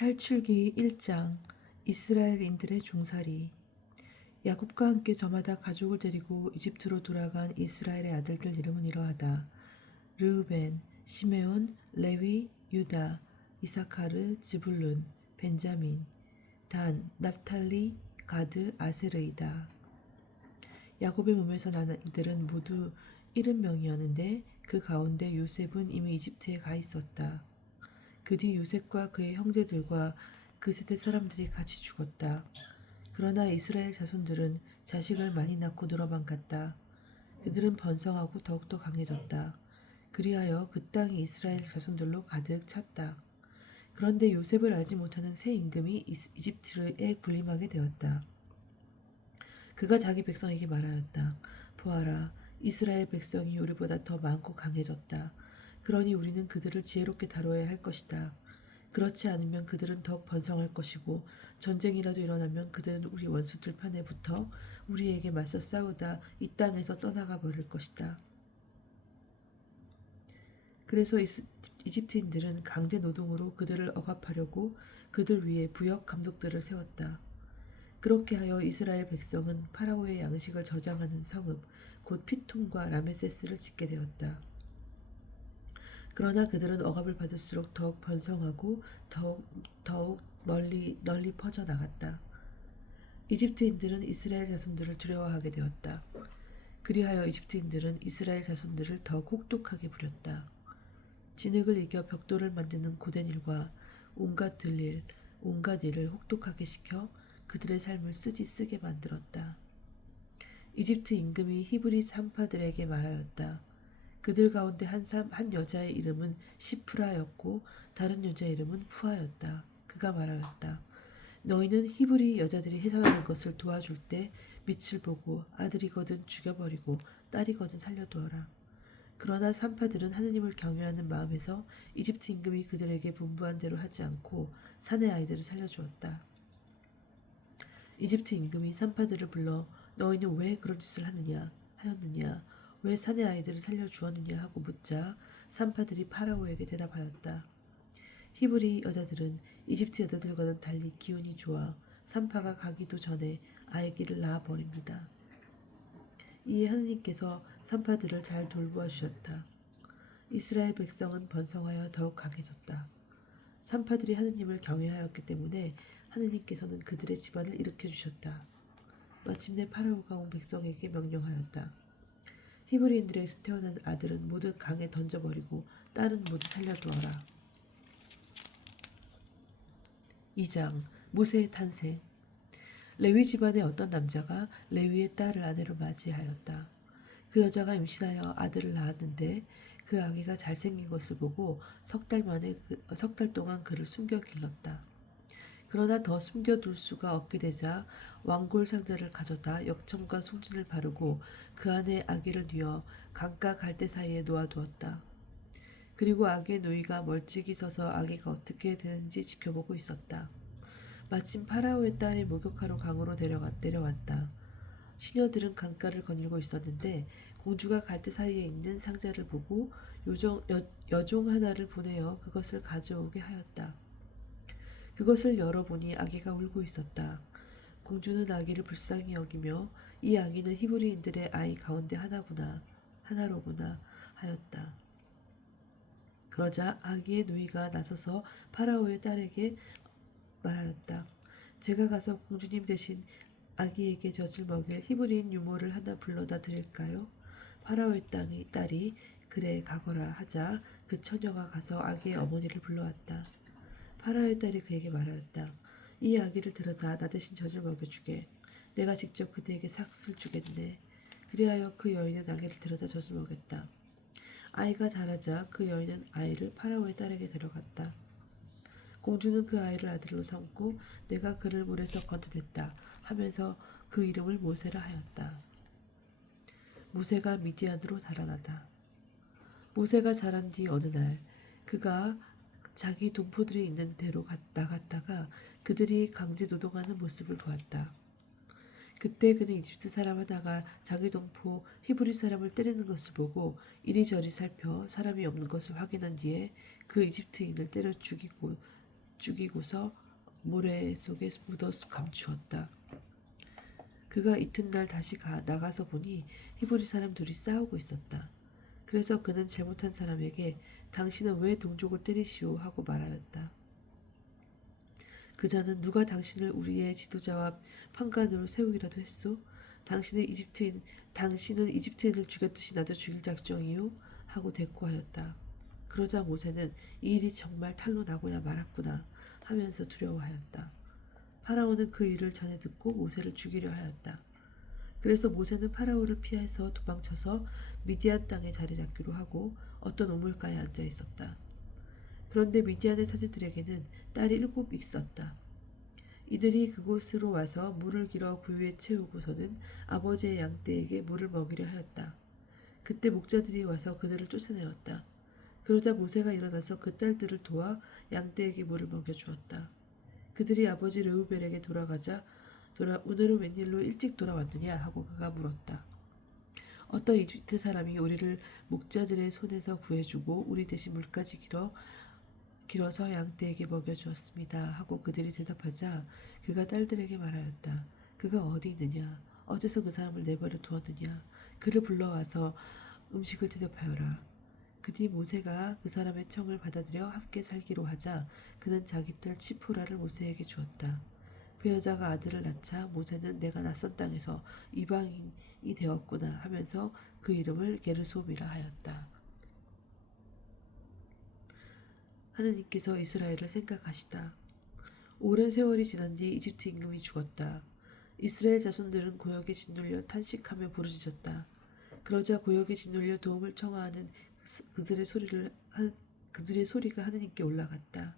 탈출기 1장 이스라엘인들의 종살이. 야곱과 함께 저마다 가족을 데리고 이집트로 돌아간 이스라엘의 아들들 이름은 이러하다. 르우벤, 시메온, 레위, 유다, 이사카르, 지불룬, 벤자민, 단, 납탈리, 가드, 아세르이다. 야곱의 몸에서 난 이들은 모두 70명이었는데 그 가운데 요셉은 이미 이집트에 가 있었다. 그 뒤 요셉과 그의 형제들과 그 세대 사람들이 같이 죽었다. 그러나 이스라엘 자손들은 자식을 많이 낳고 늘어만 갔다. 그들은 번성하고 더욱더 강해졌다. 그리하여 그 땅이 이스라엘 자손들로 가득 찼다. 그런데 요셉을 알지 못하는 새 임금이 이집트에 군림하게 되었다. 그가 자기 백성에게 말하였다. 보아라, 이스라엘 백성이 우리보다 더 많고 강해졌다. 그러니 우리는 그들을 지혜롭게 다뤄야 할 것이다. 그렇지 않으면 그들은 더욱 번성할 것이고 전쟁이라도 일어나면 그들은 우리 원수들 편에 붙어 우리에게 맞서 싸우다 이 땅에서 떠나가 버릴 것이다. 그래서 이집트인들은 강제 노동으로 그들을 억압하려고 그들 위에 부역 감독들을 세웠다. 그렇게 하여 이스라엘 백성은 파라오의 양식을 저장하는 성읍 곧 피톤과 라메세스를 짓게 되었다. 그러나 그들은 억압을 받을수록 더욱 번성하고 더욱 널리 퍼져나갔다. 이집트인들은 이스라엘 자손들을 두려워하게 되었다. 그리하여 이집트인들은 이스라엘 자손들을 더욱 혹독하게 부렸다. 진흙을 이겨 벽돌을 만드는 고된 일과 온갖 일을 혹독하게 시켜 그들의 삶을 쓰게 만들었다. 이집트 임금이 히브리 산파들에게 말하였다. 그들 가운데 한 여자의 이름은 시프라였고 다른 여자의 이름은 푸아였다. 그가 말하였다. 너희는 히브리 여자들이 해산하는 것을 도와줄 때 빛을 보고 아들이거든 죽여버리고 딸이거든 살려두어라. 그러나 산파들은 하느님을 경외하는 마음에서 이집트 임금이 그들에게 분부한 대로 하지 않고 사내 아이들을 살려주었다. 이집트 임금이 산파들을 불러 너희는 왜 그런 짓을 하였느냐 왜 사내 아이들을 살려주었느냐 하고 묻자 산파들이 파라오에게 대답하였다. 히브리 여자들은 이집트 여자들과는 달리 기운이 좋아 산파가 가기도 전에 아기를 낳아버립니다. 이에 하느님께서 산파들을 잘 돌보아 주셨다. 이스라엘 백성은 번성하여 더욱 강해졌다. 산파들이 하느님을 경외하였기 때문에 하느님께서는 그들의 집안을 일으켜 주셨다. 마침내 파라오가 온 백성에게 명령하였다. 히브리인들에게서 태어난 아들은 모두 강에 던져버리고 딸은 모두 살려두어라. 2장 모세의 탄생. 레위 집안의 어떤 남자가 레위의 딸을 아내로 맞이하였다. 그 여자가 임신하여 아들을 낳았는데 그 아기가 잘생긴 것을 보고 석 달 동안 그를 숨겨 길렀다. 그러나 더 숨겨둘 수가 없게 되자 왕골 상자를 가져다 역청과 송진을 바르고 그 안에 아기를 뉘어 강가 갈대 사이에 놓아두었다. 그리고 아기의 누이가 멀찍이 서서 아기가 어떻게 되는지 지켜보고 있었다. 마침 파라오의 딸이 목욕하러 강으로 내려왔다. 시녀들은 강가를 거닐고 있었는데 공주가 갈대 사이에 있는 상자를 보고 여종 하나를 보내어 그것을 가져오게 하였다. 그것을 열어보니 아기가 울고 있었다. 공주는 아기를 불쌍히 여기며 이 아기는 히브리인들의 아이 가운데 하나로구나 하였다. 그러자 아기의 누이가 나서서 파라오의 딸에게 말하였다. 제가 가서 공주님 대신 아기에게 젖을 먹일 히브리인 유모를 하나 불러다 드릴까요? 파라오의 딸이 그래 가거라 하자 그 처녀가 가서 아기의 어머니를 불러왔다. 파라오의 딸이 그에게 말하였다. 이 아기를 데려다 나 대신 젖을 먹여주게. 내가 직접 그대에게 삭슬 주겠네. 그리하여 그 여인은 아기를 데려다 젖을 먹였다. 아이가 자라자 그 여인은 아이를 파라오의 딸에게 데려갔다. 공주는 그 아이를 아들로 삼고 내가 그를 물에서 건져냈다 하면서 그 이름을 모세라 하였다. 모세가 미디안으로 달아나다. 모세가 자란 뒤 어느 날 그가 자기 동포들이 있는 데로 나갔다가 그들이 강제 노동하는 모습을 보았다. 그때 그는 이집트 사람 하나가 자기 동포 히브리 사람을 때리는 것을 보고 이리저리 살펴 사람이 없는 것을 확인한 뒤에 그 이집트인을 때려 죽이고 죽이고서 모래 속에 묻어 감추었다. 그가 이튿날 다시 나가서 보니 히브리 사람 둘이 싸우고 있었다. 그래서 그는 잘못한 사람에게 당신은 왜 동족을 때리시오 하고 말하였다. 그 자는 누가 당신을 우리의 지도자와 판관으로 세우기라도 했소? 당신은 이집트인을 죽였듯이 나도 죽일 작정이요? 하고 대꾸하였다. 그러자 모세는 이 일이 정말 탈로 나고야 말았구나 하면서 두려워하였다. 파라오는 그 일을 전해 듣고 모세를 죽이려 하였다. 그래서 모세는 파라오를 피해서 도망쳐서 미디안 땅에 자리 잡기로 하고 어떤 우물가에 앉아 있었다. 그런데 미디안의 사제들에게는 딸이 7 있었다. 이들이 그곳으로 와서 물을 길어 구유에 채우고서는 아버지의 양떼에게 물을 먹이려 하였다. 그때 목자들이 와서 그들을 쫓아내었다. 그러자 모세가 일어나서 그 딸들을 도와 양떼에게 물을 먹여주었다. 그들이 아버지 르우벨에게 돌아가자 오늘은 웬일로 일찍 돌아왔느냐 하고 그가 물었다. 어떤 이집트 사람이 우리를 목자들의 손에서 구해주고 우리 대신 물까지 길어서 양떼에게 먹여주었습니다 하고 그들이 대답하자 그가 딸들에게 말하였다. 그가 어디 있느냐? 어째서 그 사람을 내버려 두었느냐? 그를 불러와서 음식을 대접하여라. 그 뒤 모세가 그 사람의 청을 받아들여 함께 살기로 하자 그는 자기 딸 치포라를 모세에게 주었다. 그 여자가 아들을 낳자 모세는 내가 낯선 땅에서 이방인이 되었구나 하면서 그 이름을 게르솜이라 하였다. 하느님께서 이스라엘을 생각하시다. 오랜 세월이 지난 뒤 이집트 임금이 죽었다. 이스라엘 자손들은 고역에 짓눌려 탄식하며 부르짖었다. 그러자 고역에 짓눌려 도움을 청하는 그들의 소리가 하느님께 올라갔다.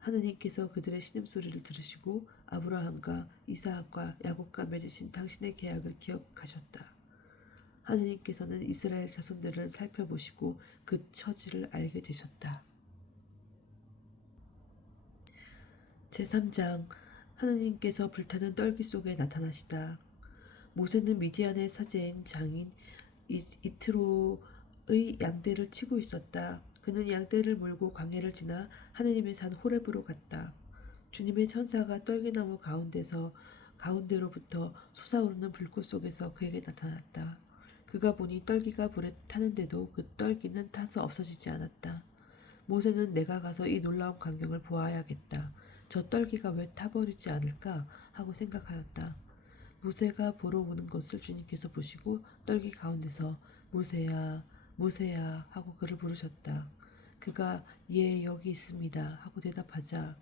하느님께서 그들의 신음소리를 들으시고 아브라함과 이사학과 야곱과 맺으신 당신의 계약을 기억하셨다. 하느님께서는 이스라엘 자손들을 살펴보시고 그 처지를 알게 되셨다. 제3장 하느님께서 불타는 떨기 속에 나타나시다. 모세는 미디안의 사제인 장인 이트로의 양떼를 치고 있었다. 그는 양떼를 몰고 광야를 지나 하느님의 산 호렙으로 갔다. 주님의 천사가 떨기나무 가운데로부터 솟아오르는 불꽃 속에서 그에게 나타났다. 그가 보니 떨기가 불에 타는데도 그 떨기는 타서 없어지지 않았다. 모세는 내가 가서 이 놀라운 광경을 보아야겠다. 저 떨기가 왜 타버리지 않을까 하고 생각하였다. 모세가 보러 오는 것을 주님께서 보시고 떨기 가운데서 모세야, 모세야 하고 그를 부르셨다. 그가 예, 여기 있습니다 하고 대답하자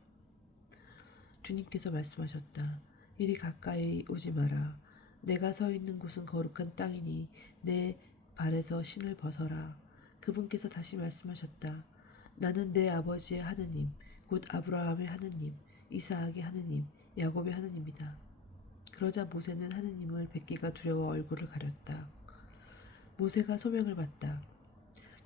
주님께서 말씀하셨다. 이리 가까이 오지 마라. 내가 서 있는 곳은 거룩한 땅이니 내 발에서 신을 벗어라. 그분께서 다시 말씀하셨다. 나는 내 아버지의 하느님, 곧 아브라함의 하느님, 이사학의 하느님, 야곱의 하느님이다. 그러자 모세는 하느님을 뵙기가 두려워 얼굴을 가렸다. 모세가 소명을 받다.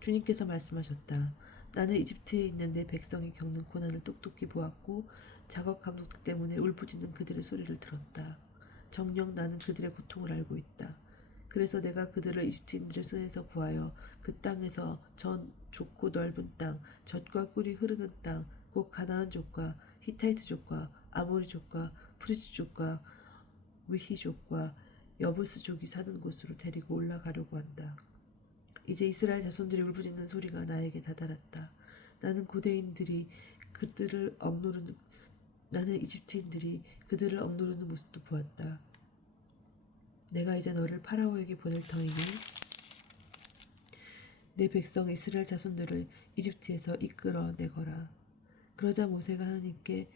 주님께서 말씀하셨다. 나는 이집트에 있는 내 백성이 겪는 고난을 똑똑히 보았고 작업 감독들 때문에 울부짖는 그들의 소리를 들었다. 정녕 나는 그들의 고통을 알고 있다. 그래서 내가 그들을 이집트인들의 손에서 구하여 그 땅에서 전 좁고 넓은 땅, 젖과 꿀이 흐르는 땅, 곧 가나안족과 히타이트족과 아모리족과 프리즈족과 위히족과 여부스족이 사는 곳으로 데리고 올라가려고 한다. 이제 이스라엘 자손들이 울부짖는 소리가 나에게 다다랐다. 나는 이집트인들이 그들을 억누르는 모습도 보았다. 내가 이제 너를 파라오에게 보낼 터이니 내 백성 이스라엘 자손들을 이집트에서 이끌어내거라. 그러자 모세가 하나님께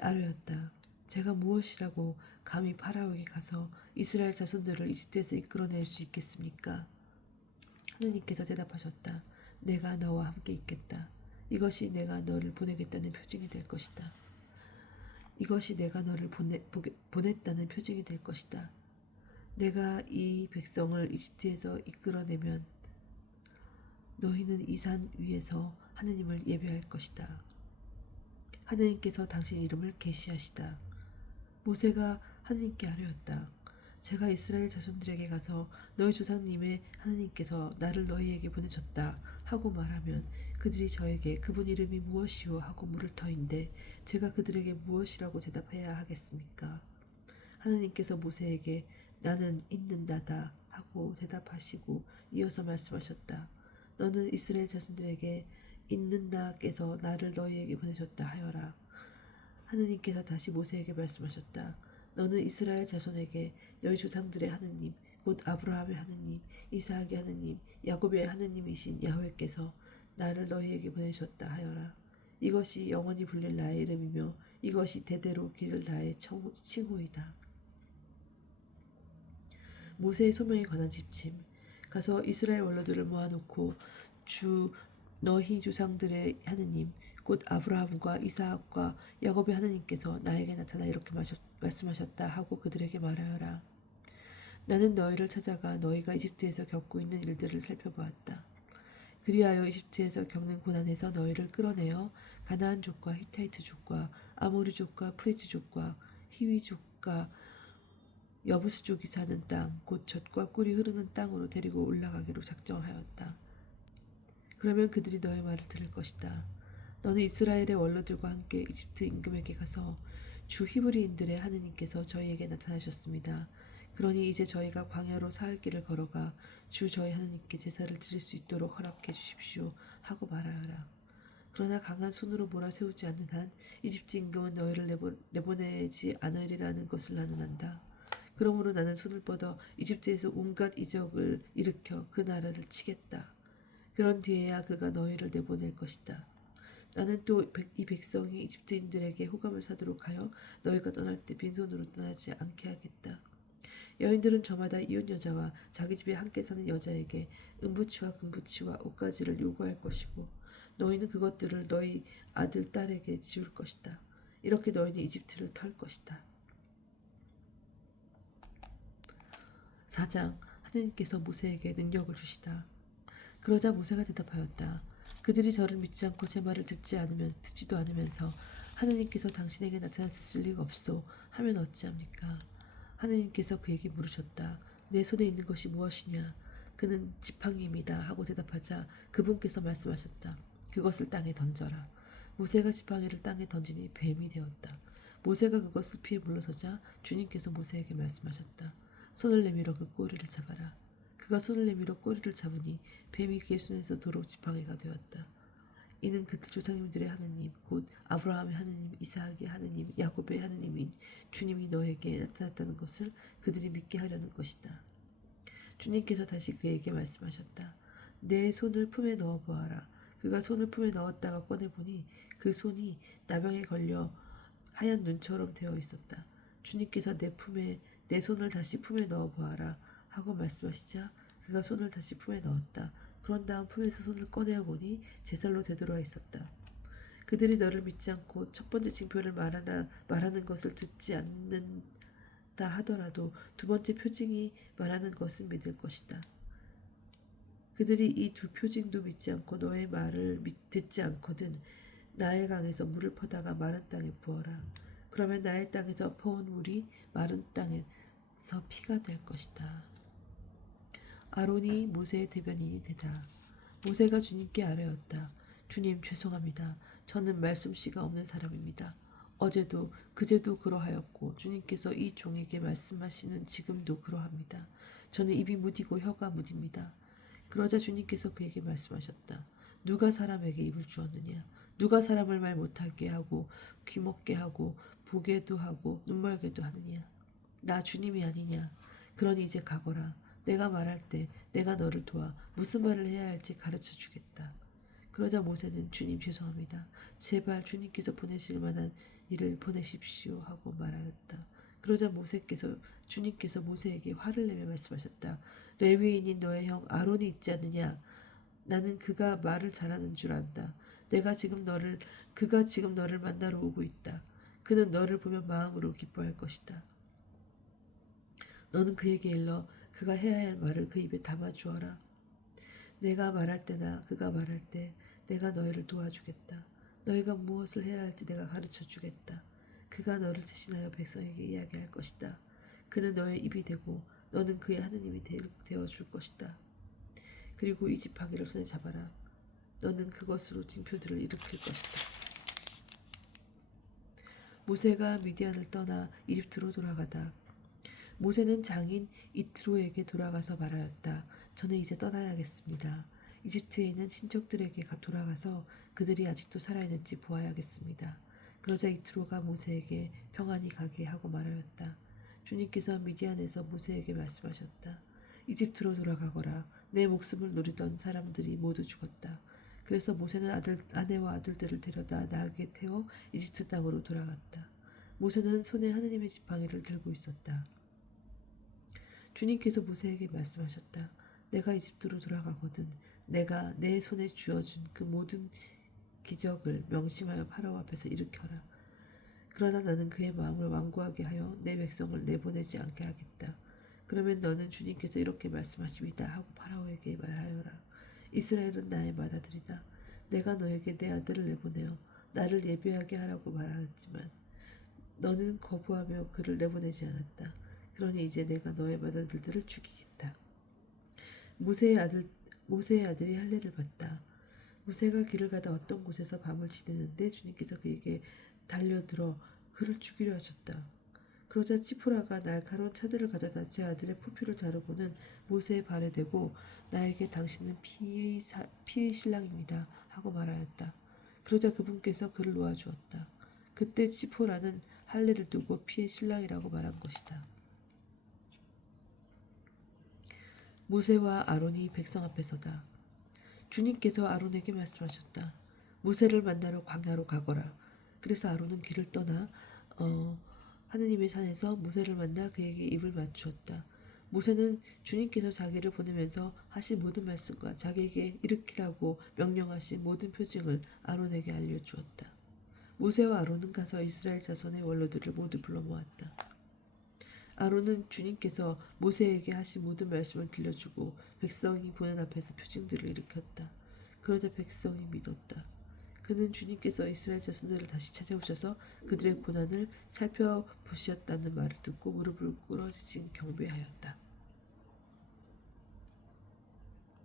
아뢰었다. 제가 무엇이라고 감히 파라오에게 가서 이스라엘 자손들을 이집트에서 이끌어낼 수 있겠습니까? 하느님께서 대답하셨다. 내가 너와 함께 있겠다. 이것이 내가 너를 보내겠다는 표징이 될 것이다. 이것이 내가 너를 보냈다는 표징이 될 것이다. 내가 이 백성을 이집트에서 이끌어내면 너희는 이 산 위에서 하느님을 예배할 것이다. 하느님께서 당신 이름을 계시하시다. 모세가 하느님께 아뢰었다. 제가 이스라엘 자손들에게 가서 너희 조상님의 하느님께서 나를 너희에게 보내셨다 하고 말하면 그들이 저에게 그분 이름이 무엇이오 하고 물을 터인데 제가 그들에게 무엇이라고 대답해야 하겠습니까? 하느님께서 모세에게 나는 있는다다 하고 대답하시고 이어서 말씀하셨다. 너는 이스라엘 자손들에게 있는다께서 나를 너희에게 보내셨다 하여라. 하느님께서 다시 모세에게 말씀하셨다. 너는 이스라엘 자손에게 너희 조상들의 하느님 곧 아브라함의 하느님 이스하악의 하느님 야곱의 하느님이신 야훼께서 나를 너희에게 보내셨다 하여라. 이것이 영원히 불릴 나의 이름이며 이것이 대대로 기를 나의 칭호이다. 모세의 소명에 관한 지침. 가서 이스라엘 원로들을 모아놓고 주 너희 조상들의 하느님 곧 아브라함과 이스하악과 야곱의 하느님께서 나에게 나타나 이렇게 말씀하셨다 하고 그들에게 말하여라. 나는 너희를 찾아가 너희가 이집트에서 겪고 있는 일들을 살펴보았다. 그리하여 이집트에서 겪는 고난에서 너희를 끌어내어 가나안족과 히타이트족과 아모리족과 프리즈족과 히위족과 여부스족이 사는 땅, 곧 젖과 꿀이 흐르는 땅으로 데리고 올라가기로 작정하였다. 그러면 그들이 너의 말을 들을 것이다. 너는 이스라엘의 원로들과 함께 이집트 임금에게 가서 주 히브리인들의 하느님께서 저희에게 나타나셨습니다. 그러니 이제 저희가 광야로 사흘 길을 걸어가 주 저희 하느님께 제사를 드릴 수 있도록 허락해 주십시오 하고 말하여라. 그러나 강한 손으로 몰아세우지 않는 한 이집트 임금은 너희를 내보내지 않으리라는 것을 나는 안다. 그러므로 나는 손을 뻗어 이집트에서 온갖 이적을 일으켜 그 나라를 치겠다. 그런 뒤에야 그가 너희를 내보낼 것이다. 나는 또 이 백성이 이집트인들에게 호감을 사도록 하여 너희가 떠날 때 빈손으로 떠나지 않게 하겠다. 여인들은 저마다 이혼 여자와 자기 집에 함께 사는 여자에게 은부치와 금부치와 옷가지를 요구할 것이고 너희는 그것들을 너희 아들 딸에게 지울 것이다. 이렇게 너희는 이집트를 털 것이다. 4장. 하느님께서 모세에게 능력을 주시다. 그러자 모세가 대답하였다. 그들이 저를 믿지 않고 제 말을 듣지도 않으면서 하느님께서 당신에게 나타났을 리가 없소 하면 어찌합니까? 하느님께서 그에게 물으셨다. 내 손에 있는 것이 무엇이냐? 그는 지팡이입니다 하고 대답하자 그분께서 말씀하셨다. 그것을 땅에 던져라. 모세가 지팡이를 땅에 던지니 뱀이 되었다. 모세가 그것을 피해 물러서자 주님께서 모세에게 말씀하셨다. 손을 내밀어 그 꼬리를 잡아라. 그가 손을 내밀어 꼬리를 잡으니 뱀이 그의 손에서 도록 지팡이가 되었다. 이는 그들 조상님들의 하느님 곧 아브라함의 하느님 이스하악의 하느님 야곱의 하느님인 주님이 너에게 나타났다는 것을 그들이 믿게 하려는 것이다. 주님께서 다시 그에게 말씀하셨다. 내 손을 품에 넣어 보아라. 그가 손을 품에 넣었다가 꺼내보니 그 손이 나병에 걸려 하얀 눈처럼 되어 있었다. 주님께서 내 손을 다시 품에 넣어 보아라 하고 말씀하시자 그가 손을 다시 품에 넣었다. 그런 다음 품에서 손을 꺼내어 보니 제 살로 되돌아 있었다. 그들이 너를 믿지 않고 첫 번째 징표를 말하는 것을 듣지 않는다 하더라도 두 번째 표징이 말하는 것은 믿을 것이다. 그들이 이 두 표징도 믿지 않고 너의 말을 듣지 않거든 나일 강에서 물을 퍼다가 마른 땅에 부어라. 그러면 나일 땅에서 퍼온 물이 마른 땅에서 피가 될 것이다. 아론이 모세의 대변인이 되다. 모세가 주님께 아뢰었다. 주님 죄송합니다. 저는 말솜씨가 없는 사람입니다. 어제도 그제도 그러하였고 주님께서 이 종에게 말씀하시는 지금도 그러합니다. 저는 입이 무디고 혀가 무딥니다. 그러자 주님께서 그에게 말씀하셨다. 누가 사람에게 입을 주었느냐? 누가 사람을 말 못하게 하고 귀 먹게 하고 보게도 하고 눈 멀게도 하느냐? 나 주님이 아니냐? 그러니 이제 가거라. 내가 말할 때 내가 너를 도와 무슨 말을 해야 할지 가르쳐 주겠다. 그러자 모세는 주님 죄송합니다. 제발 주님께서 보내실 만한 일을 보내십시오 하고 말하였다. 그러자 주님께서 모세에게 화를 내며 말씀하셨다. 레위인인 너의 형 아론이 있지 않느냐? 나는 그가 말을 잘하는 줄 안다. 그가 지금 너를 만나러 오고 있다. 그는 너를 보면 마음으로 기뻐할 것이다. 너는 그에게 일러 그가 해야 할 말을 그 입에 담아 주어라. 내가 말할 때나 그가 말할 때 내가 너희를 도와주겠다. 너희가 무엇을 해야 할지 내가 가르쳐 주겠다. 그가 너를 대신하여 백성에게 이야기할 것이다. 그는 너의 입이 되고 너는 그의 하느님이 되어줄 것이다. 그리고 이 지팡이를 손에 잡아라. 너는 그것으로 징표들을 일으킬 것이다. 모세가 미디안을 떠나 이집트로 돌아가다 모세는 장인 이트로에게 돌아가서 말하였다. 저는 이제 떠나야겠습니다. 이집트에 있는 친척들에게 돌아가서 그들이 아직도 살아있는지 보아야겠습니다. 그러자 이트로가 모세에게 평안히 가게 하고 말하였다. 주님께서 미디안에서 모세에게 말씀하셨다. 이집트로 돌아가거라. 내 목숨을 노리던 사람들이 모두 죽었다. 그래서 모세는 아내와 아들들을 데려다 나귀에 태워 이집트 땅으로 돌아갔다. 모세는 손에 하느님의 지팡이를 들고 있었다. 주님께서 모세에게 말씀하셨다. 내가 이집트로 돌아가거든 내가 내 손에 쥐어준 그 모든 기적을 명심하여 파라오 앞에서 일으켜라. 그러나 나는 그의 마음을 완고하게 하여 내 백성을 내보내지 않게 하겠다. 그러면 너는 주님께서 이렇게 말씀하십니다 하고 파라오에게 말하여라. 이스라엘은 나의 맏아들이다. 내가 너에게 내 아들을 내보내어 나를 예배하게 하라고 말하였지만 너는 거부하며 그를 내보내지 않았다. 그러니 이제 내가 너의 맏아들들을 죽이겠다. 모세의 아들이 할례를 받다. 모세가 길을 가다 어떤 곳에서 밤을 지내는데 주님께서 그에게 달려들어 그를 죽이려 하셨다. 그러자 찌푸라가 날카로운 차들을 가져다 제 아들의 포피를 자르고는 모세의 발에 대고 나에게 당신은 피의 신랑입니다 하고 말하였다. 그러자 그분께서 그를 놓아주었다. 그때 찌푸라는 할례를 두고 피의 신랑이라고 말한 것이다. 모세와 아론이 백성 앞에 서다. 주님께서 아론에게 말씀하셨다. 모세를 만나러 광야로 가거라. 그래서 아론은 길을 떠나 하느님의 산에서 모세를 만나 그에게 입을 맞추었다. 모세는 주님께서 자기를 보내면서 하신 모든 말씀과 자기에게 일으키라고 명령하신 모든 표징을 아론에게 알려주었다. 모세와 아론은 가서 이스라엘 자손의 원로들을 모두 불러 모았다. 아론은 주님께서 모세에게 하신 모든 말씀을 들려주고 백성이 보는 앞에서 표징들을 일으켰다. 그러자 백성이 믿었다. 그는 주님께서 이스라엘 자손들을 다시 찾아오셔서 그들의 고난을 살펴보셨다는 말을 듣고 무릎을 꿇어진 경배하였다.